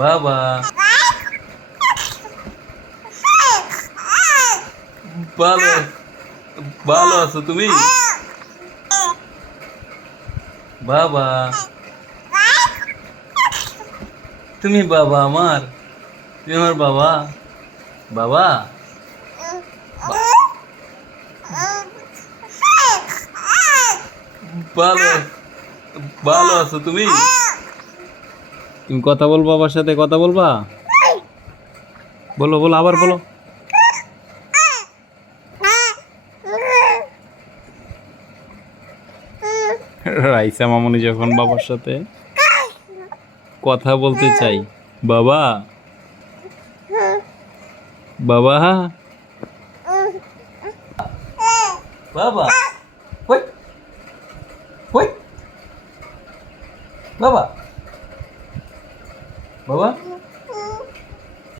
বাবা, ভালো ভালো আছো তুমি? বাবা, তুমি বাবা আমার, তুমি আমার বাবা। বাবা, ভালো ভালো আছো তুমি? তুমি কথা বলবো, বাবার সাথে কথা বলবা? বলো বলো, আবার বলো। রাইসা মামুনি যখন বাবার সাথে কথা বলতে চাই, বাবা বাবা বাবা, হই হই, বাবা বাবা।